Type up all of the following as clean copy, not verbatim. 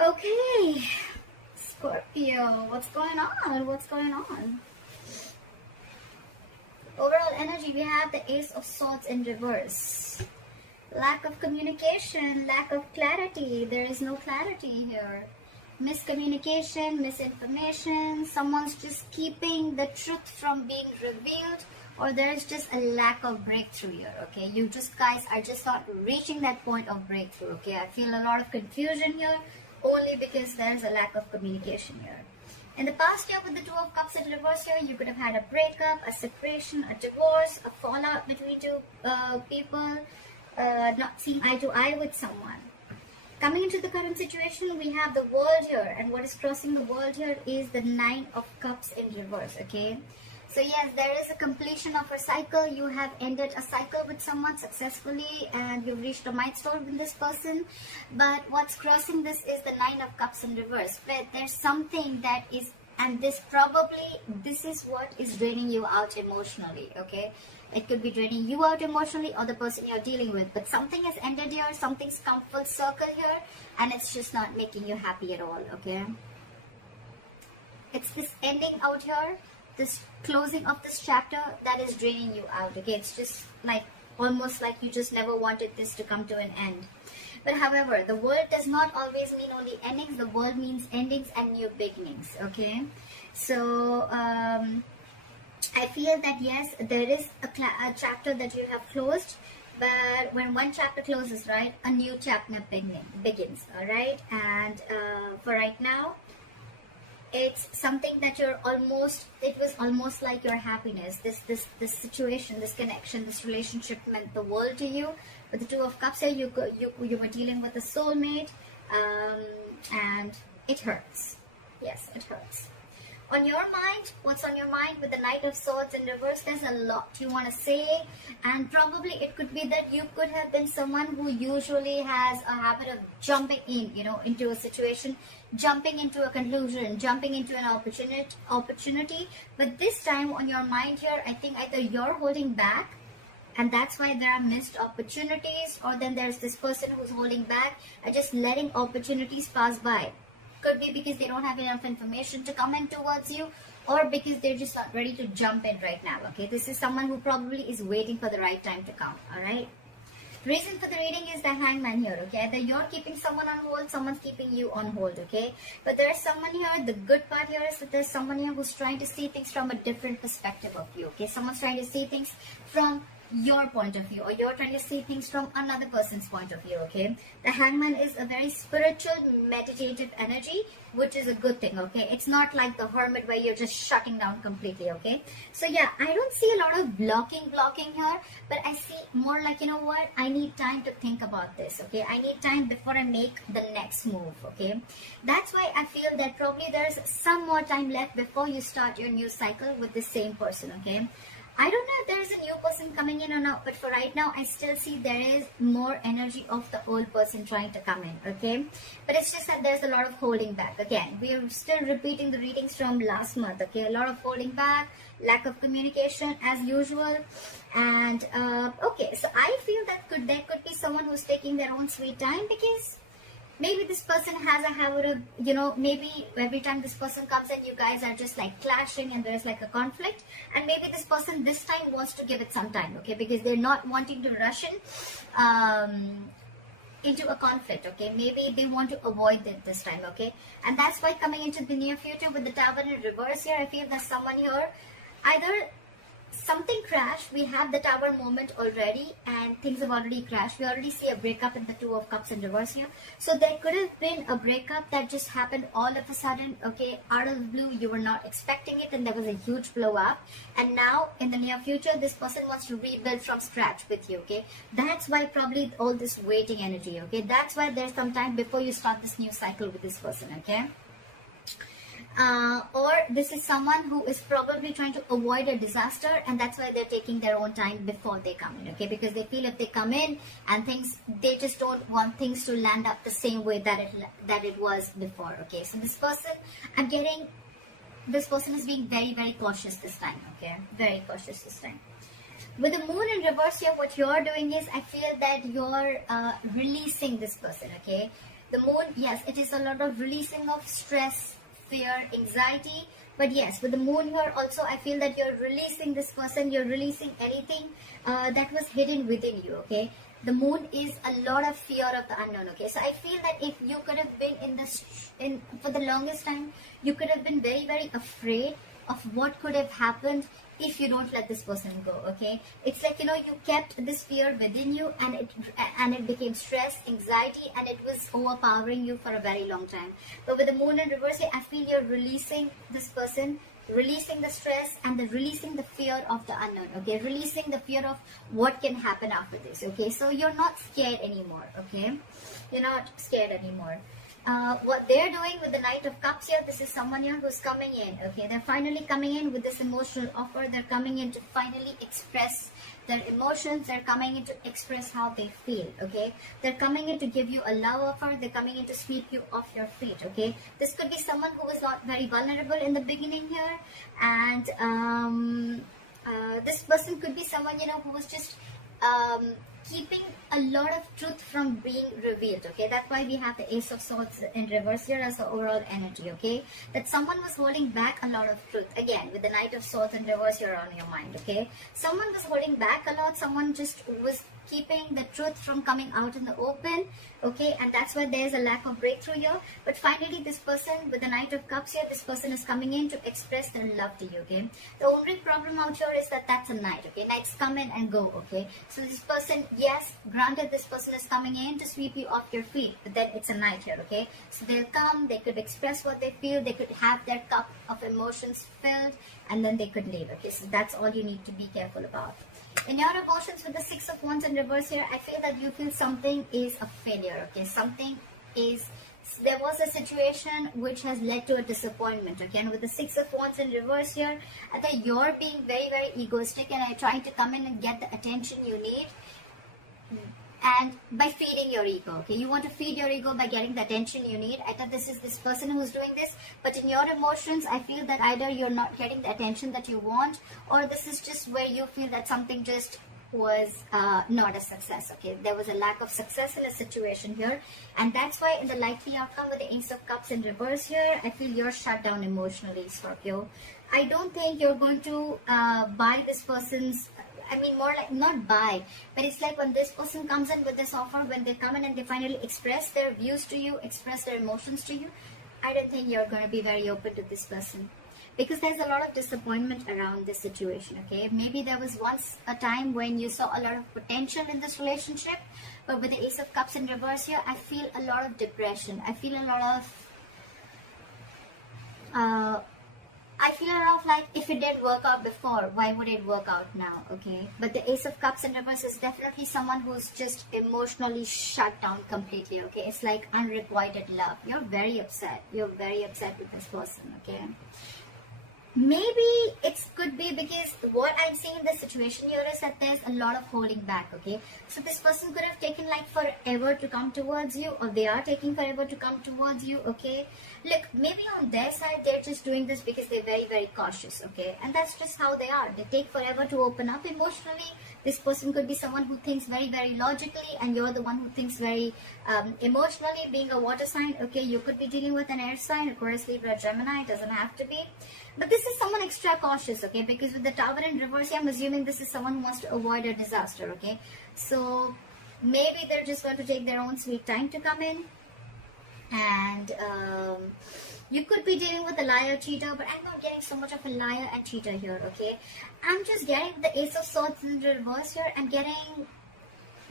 Okay, Scorpio, what's going on? What's going on? Overall energy, we have the Ace of Swords in reverse. Lack of communication, lack of clarity. There is no clarity here. Miscommunication, misinformation. Someone's just keeping the truth from being revealed, or there is just a lack of breakthrough here. Okay, you just guys are just not reaching that point of breakthrough. Okay, I feel a lot of confusion here only because there's a lack of communication here. In the past year with the Two of Cups in reverse here, you could have had a breakup, a separation, a divorce, a fallout between two people, not seeing eye to eye with someone. Coming into the current situation, we have the World here, and what is crossing the World here is the Nine of Cups in reverse, okay? So yes, there is a completion of a cycle. You have ended a cycle with someone successfully and you've reached a milestone with this person. But what's crossing this is the Nine of Cups in reverse. But there's something that is, and this is what is draining you out emotionally, okay? It could be draining you out emotionally or the person you're dealing with. But something has ended here, something's come full circle here, and it's just not making you happy at all, okay? It's this ending out here, this closing of this chapter that is draining you out. Okay, it's just like almost like you just never wanted this to come to an end. But however, the world does not always mean only endings. The world means endings and new beginnings. Okay, so I feel that yes, there is a chapter that you have closed, but when one chapter closes, right, a new chapter begins. All right, and for right now, it's something that it was almost like your happiness. This situation, this connection, this relationship meant the world to you. With the Two of Cups here, you were dealing with a soulmate, and it hurts. Yes, it hurts. On your mind, what's on your mind with the Knight of Swords in reverse? There's a lot you want to say, and probably it could be that you could have been someone who usually has a habit of jumping in, into a situation, jumping into a conclusion, jumping into an opportunity. But this time on your mind here, I think either you're holding back, and that's why there are missed opportunities, or then there's this person who's holding back and just letting opportunities pass by. Could be because they don't have enough information to come in towards you, or because they're just not ready to jump in right now. Okay, this is someone who probably is waiting for the right time to come. All right. Reason for the reading is the Hangman here. Okay, either you're keeping someone on hold, someone's keeping you on hold. Okay, but there's someone here. The good part here is that there's someone here who's trying to see things from a different perspective of you. Okay, someone's trying to see things from your point of view, or you're trying to see things from another person's point of view. Okay, the Hangman is a very spiritual, meditative energy, which is a good thing. Okay, it's not like the Hermit where you're just shutting down completely. Okay, so yeah, I don't see a lot of blocking here, but I see more like, I need time to think about this. Okay, I need time before I make the next move. Okay, that's why I feel that probably there's some more time left before you start your new cycle with the same person. Okay, I don't know if there is a new person coming in or not, but for right now, I still see there is more energy of the old person trying to come in, okay? But it's just that there's a lot of holding back. Again, we are still repeating the readings from last month, okay? A lot of holding back, lack of communication as usual. And, okay, so I feel that there could be someone who's taking their own sweet time, because maybe this person has a habit of, maybe every time this person comes in, you guys are just like clashing and there's like a conflict. And maybe this person this time wants to give it some time, okay? Because they're not wanting to rush into a conflict, okay? Maybe they want to avoid it this time, okay? And that's why coming into the near future with the Tower in reverse here, I feel that someone here, either something crashed, we have the Tower moment already, and things have already crashed. We already see a breakup in the Two of Cups in reverse here. So there could have been a breakup that just happened all of a sudden, okay, out of the blue. You were not expecting it, and there was a huge blow up. And now in the near future, this person wants to rebuild from scratch with you, okay? That's why probably all this waiting energy, okay? That's why there's some time before you start this new cycle with this person, okay? Or this is someone who is probably trying to avoid a disaster, and that's why they're taking their own time before they come in, okay? Because they feel if they come in and they just don't want things to land up the same way that it was before, okay? So this person, this person is being very, very cautious this time, okay? Very cautious this time. With the Moon in reverse here, what you're doing is, I feel that you're releasing this person, okay? The moon, yes, it is a lot of releasing of stress, fear, anxiety. But yes, with the moon here also, I feel that you're releasing this person, you're releasing anything that was hidden within you, okay? The moon is a lot of fear of the unknown, okay? So I feel that if you could have been for the longest time, you could have been very, very afraid of what could have happened if you don't let this person go, okay? It's like, you know, you kept this fear within you, and it became stress, anxiety, and it was overpowering you for a very long time. But with the moon in reverse here, I feel you're releasing this person, releasing the stress, and releasing the fear of the unknown, okay? Releasing the fear of what can happen after this, okay? So you're not scared anymore, okay? You're not scared anymore. What they're doing with the Knight of Cups here, this is someone here who's coming in, okay? They're finally coming in with this emotional offer. They're coming in to finally express their emotions. They're coming in to express how they feel, okay? They're coming in to give you a love offer. They're coming in to sweep you off your feet, okay? This could be someone who was not very vulnerable in the beginning here, and this person could be someone, you know, who was just keeping a lot of truth from being revealed, okay? That's why we have the Ace of Swords in reverse here as the overall energy, okay? That someone was holding back a lot of truth. Again, with the Knight of Swords in reverse here on your mind, okay? Someone was holding back a lot. Someone just was keeping the truth from coming out in the open, okay? And that's why there's a lack of breakthrough here. But finally, this person with the Knight of Cups here, this person is coming in to express their love to you, okay? The only problem out here is that that's a knight, okay? Knights come in and go, okay? So this person, yes, granted, this person is coming in to sweep you off your feet, but then it's a knight here, okay? So they'll come, they could express what they feel, they could have their cup of emotions filled, and then they could leave, okay? So that's all you need to be careful about. In your emotions with the Six of Wands in reverse here, I feel that you feel something is a failure, okay? There was a situation which has led to a disappointment, okay? And with the Six of Wands in reverse here, I think you're being very, very egoistic and are trying to come in and get the attention you need. And by feeding your ego, okay? You want to feed your ego by getting the attention you need. I thought this is this person who's doing this, but in your emotions, I feel that either you're not getting the attention that you want, or this is just where you feel that something just was not a success, okay? There was a lack of success in a situation here, and that's why in the likely outcome with the Ace of Cups in reverse here, I feel you're shut down emotionally, Scorpio. I don't think you're going to buy this person's, I mean, more like not buy, but it's like when this person comes in with this offer, when they come in and they finally express their views to you, express their emotions to you, I don't think you're going to be very open to this person, because there's a lot of disappointment around this situation, okay? Maybe there was once a time when you saw a lot of potential in this relationship, but with the Ace of Cups in reverse here, I feel a lot of depression. I feel a lot of like, if it didn't work out before, why would it work out now, okay? But the Ace of Cups in reverse is definitely someone who's just emotionally shut down completely, okay? It's like unrequited love. You're very upset. You're very upset with this person, okay? Maybe it could be because what I'm seeing in this situation here is that there's a lot of holding back, okay? So this person could have taken like forever to come towards you, or they are taking forever to come towards you, okay? Look, maybe on their side, they're just doing this because they're very, very cautious, okay? And that's just how they are. They take forever to open up emotionally. This person could be someone who thinks very, very logically, and you're the one who thinks very emotionally, being a water sign, okay? You could be dealing with an air sign, Aquarius, Libra, Gemini, it doesn't have to be. But this is someone extra cautious, okay? Because with the Tower in reverse, I'm assuming this is someone who wants to avoid a disaster, okay? So maybe they're just going to take their own sweet time to come in. And you could be dealing with a liar, cheater, but I'm not getting so much of a liar and cheater here, okay? I'm just getting the Ace of Swords in reverse here. I'm getting,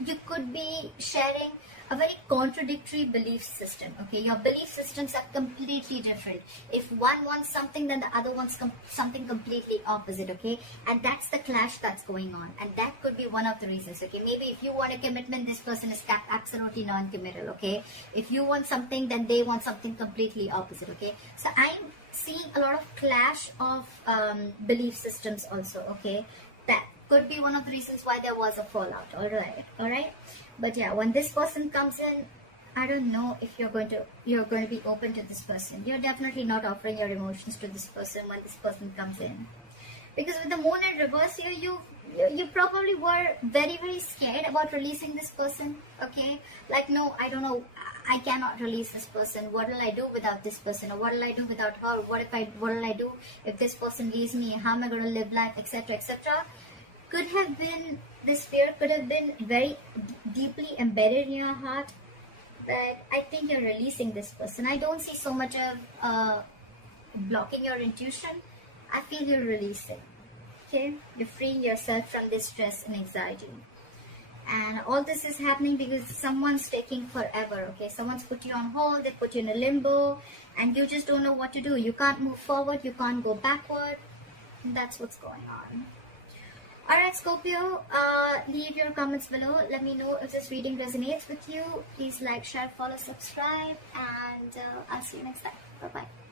you could be sharing a very contradictory belief system, okay? Your belief systems are completely different. If one wants something, then the other wants something completely opposite, okay? And that's the clash that's going on, and that could be one of the reasons, okay? Maybe if you want a commitment, this person is absolutely non-committal, okay? If you want something, then they want something completely opposite, okay? So I'm seeing a lot of clash of belief systems also, okay? That could be one of the reasons why there was a fallout, all right? But yeah, when this person comes in, I don't know if you're going to be open to this person. You're definitely not offering your emotions to this person when this person comes in, because with the Moon in reverse here, you probably were very, very scared about releasing this person, okay? Like, no, I don't know, I cannot release this person. What will I do without this person? Or what will I do without her? What will I do if this person leaves me? How am I going to live life, etc., etc.? Could have been, this fear could have been very deeply embedded in your heart, but I think you're releasing this person. I don't see so much of blocking your intuition. I feel you're releasing. Okay, you're freeing yourself from this stress and anxiety. And all this is happening because someone's taking forever. Okay, someone's put you on hold, they put you in a limbo, and you just don't know what to do. You can't move forward, you can't go backward. And that's what's going on. Alright, Scorpio, leave your comments below. Let me know if this reading resonates with you. Please like, share, follow, subscribe, and I'll see you next time. Bye-bye.